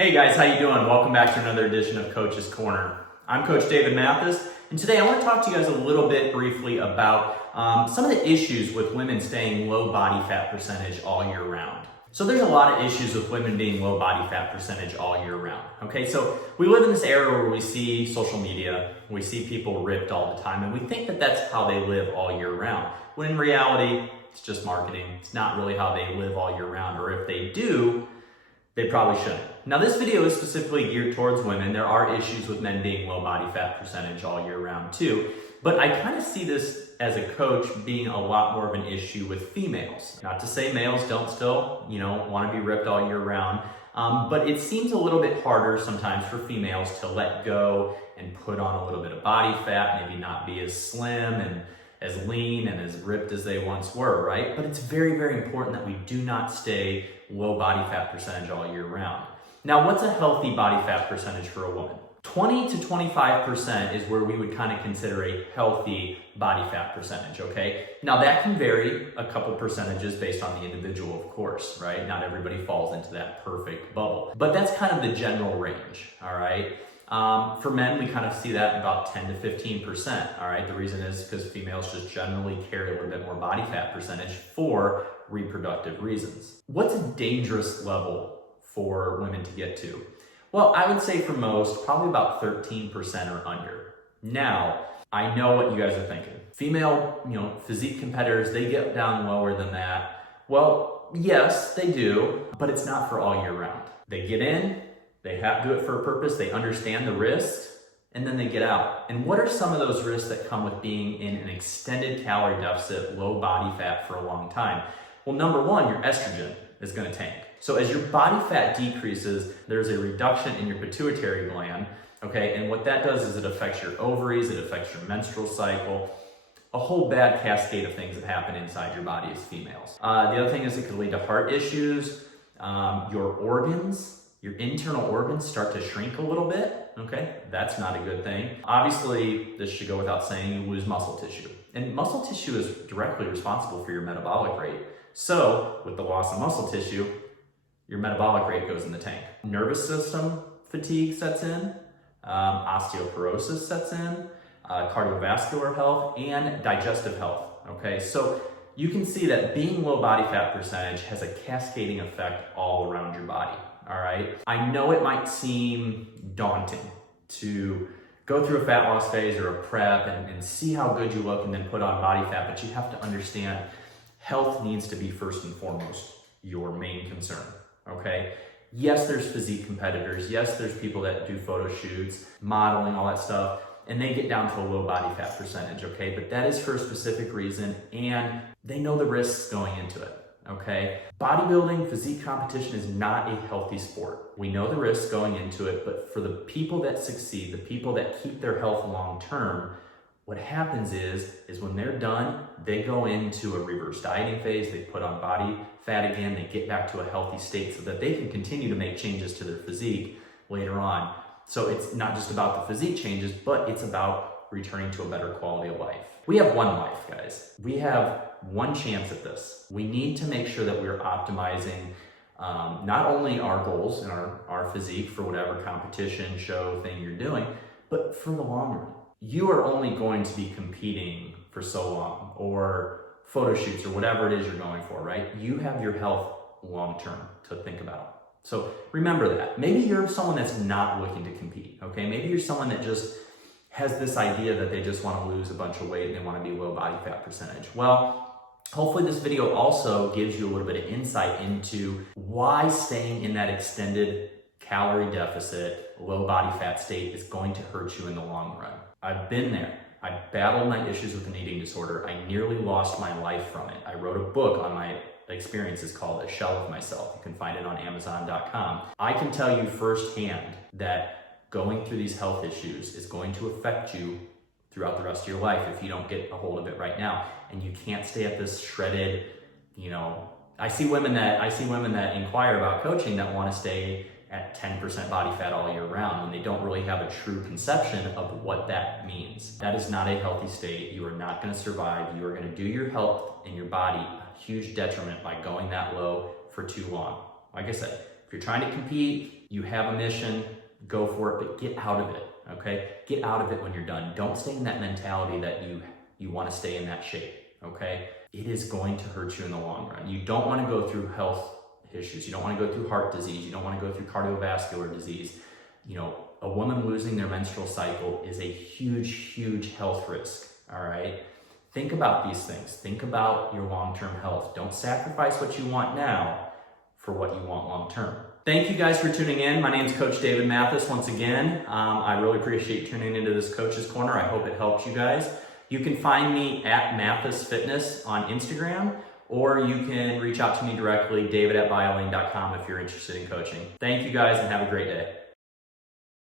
Hey guys, how you doing? Welcome back to another edition of Coach's Corner. I'm Coach David Mathis, and today I want to talk to you guys a little bit briefly about some of the issues with women staying low body fat percentage all year round. So there's a lot of issues with women being low body fat percentage all year round. Okay, so we live in this era where we see social media, we see people ripped all the time, and we think that that's how they live all year round. When in reality, it's just marketing. It's not really how they live all year round, or if they do, they probably shouldn't. Now this video is specifically geared towards women. There are issues with men being low body fat percentage all year round too, but I kind of see this as a coach being a lot more of an issue with females. Not to say males don't still, want to be ripped all year round, but it seems a little bit harder sometimes for females to let go and put on a little bit of body fat, maybe not be as slim and as lean and as ripped as they once were, right? But it's very, very important that we do not stay low body fat percentage all year round. Now, what's a healthy body fat percentage for a woman? 20 to 25% is where we would kind of consider a healthy body fat percentage, okay? Now that can vary a couple percentages based on the individual, of course, right? Not everybody falls into that perfect bubble, but that's kind of the general range, all right? For men, we kind of see that about 10 to 15%, all right? The reason is because females just generally carry a little bit more body fat percentage for reproductive reasons. What's a dangerous level for women to get to? Well, I would say for most, probably about 13% or under. Now, I know what you guys are thinking. Female, physique competitors, they get down lower than that. Well, yes, they do, but it's not for all year round. They get in, they have to do it for a purpose, they understand the risks, and then they get out. And what are some of those risks that come with being in an extended calorie deficit, low body fat for a long time? Well, number one, your estrogen is going to tank. So as your body fat decreases, there's a reduction in your pituitary gland, okay? And what that does is it affects your ovaries, it affects your menstrual cycle, a whole bad cascade of things that happen inside your body as females. The other thing is it could lead to heart issues. Your organs, your internal organs start to shrink a little bit, okay? That's not a good thing. Obviously, this should go without saying, you lose muscle tissue. And muscle tissue is directly responsible for your metabolic rate. So with the loss of muscle tissue, your metabolic rate goes in the tank. Nervous system fatigue sets in, osteoporosis sets in, cardiovascular health, and digestive health, okay? So you can see that being low body fat percentage has a cascading effect all around your body, all right? I know it might seem daunting to go through a fat loss phase or a prep and see how good you look and then put on body fat, but you have to understand health needs to be first and foremost your main concern. Okay. Yes, there's physique competitors. Yes, there's people that do photo shoots, modeling, all that stuff, and they get down to a low body fat percentage. Okay. But that is for a specific reason, and they know the risks going into it. Okay. Bodybuilding, physique competition is not a healthy sport. We know the risks going into it, but for the people that succeed, the people that keep their health long term, what happens is when they're done, they go into a reverse dieting phase, they put on body fat again, they get back to a healthy state so that they can continue to make changes to their physique later on. So it's not just about the physique changes, but it's about returning to a better quality of life. We have one life, guys. We have one chance at this. We need to make sure that we're optimizing not only our goals and our physique for whatever competition, show, thing you're doing, but for the long run. You are only going to be competing for so long, or photo shoots, or whatever it is you're going for, right? You have your health long-term to think about. So remember that. Maybe you're someone that's not looking to compete, okay? Maybe you're someone that just has this idea that they just want to lose a bunch of weight and they want to be low body fat percentage. Well, hopefully this video also gives you a little bit of insight into why staying in that extended calorie deficit, low body fat state is going to hurt you in the long run. I've been there. I battled my issues with an eating disorder. I nearly lost my life from it. I wrote a book on my experiences called A Shell of Myself. You can find it on Amazon.com. I can tell you firsthand that going through these health issues is going to affect you throughout the rest of your life if you don't get a hold of it right now. And you can't stay at this shredded, I see women that inquire about coaching that want to stay at 10% body fat all year round when they don't really have a true conception of what that means. That is not a healthy state. You are not going to survive. You are going to do your health and your body a huge detriment by going that low for too long. Like I said, if you're trying to compete, You have a mission, go for it, but get out of it, okay? Get out of it when you're done. Don't stay in that mentality that you want to stay in that shape, okay? It is going to hurt you in the long run. You don't want to go through health issues. You don't want to go through heart disease. You don't want to go through cardiovascular disease. You know, a woman losing their menstrual cycle is a huge, huge health risk, all right? Think about these things. Think about your long-term health. Don't sacrifice what you want now for what you want long-term. Thank you guys for tuning in. My name is Coach David Mathis once again. I really appreciate tuning into this Coach's Corner. I hope it helps you guys. You can find me at Mathis Fitness on Instagram, or you can reach out to me directly, david@biolayne.com if you're interested in coaching. Thank you guys and have a great day.